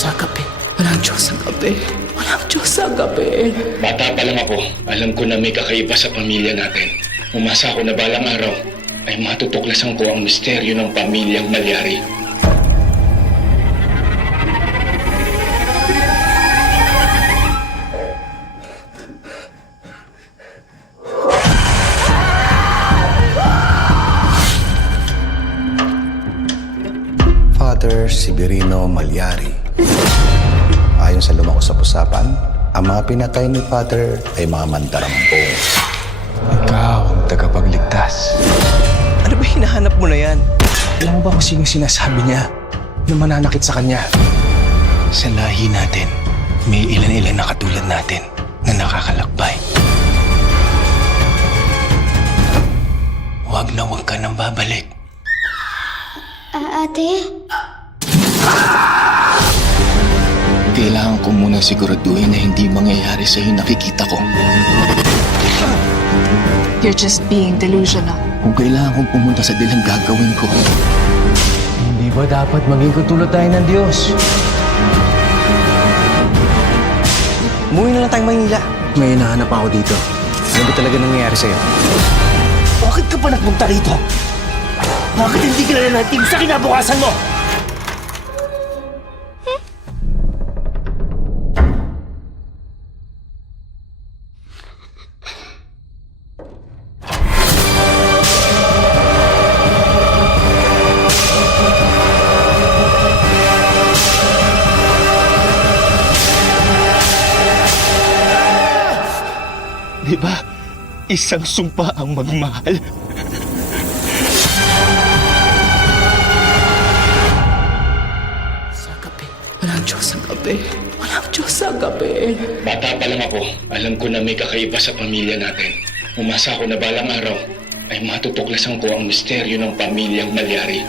sa gabi. Walang Diyos sa gabi. Walang Diyos sa gabi. Bata pa lang ako, alam ko na may kakaiba sa pamilya natin. Umasa ako na balang araw ay matutuklasan ko ang misteryo ng pamilyang Malyari. Father Severino Malyari. Ayon sa lumang usap-usapan, ang mga pinatay ni Father ay mga mandarambong. Ikaw ang tagapagligtas. Ano ba hinahanap mo na yan? Alam mo ba kung sino sinasabi niya na mananakit sa kanya? Sa lahi natin, may ilan-ilan na katulad natin na nakakalakbay. Huwag na huwag ka nang babalik. Ate? Kailangan ko muna siguraduhin na hindi mangyayari sa iyo nakikita ko. You're just being delusional. Kung kailangan kong pumunta sa dilim, gagawin ko. Hindi ba dapat maging katulad tayo ng Diyos? Umuwi na lang tayong Maynila. May hinahanap ako dito. Ano ba talaga nangyayari sa'yo? Bakit ka pa nagpunta rito? Bakit hindi ka na natin sa kinabukasan mo? Di ba? Isang sumpa ang magmahal. Sa gabi. Walang Diyos sa gabi. Walang Diyos sa gabi. Bata pa lang ako, alam ko na may kakaiba sa pamilya natin. Umasa ako na balang araw ay matutuklasan ko ang misteryo ng pamilyang Malyari.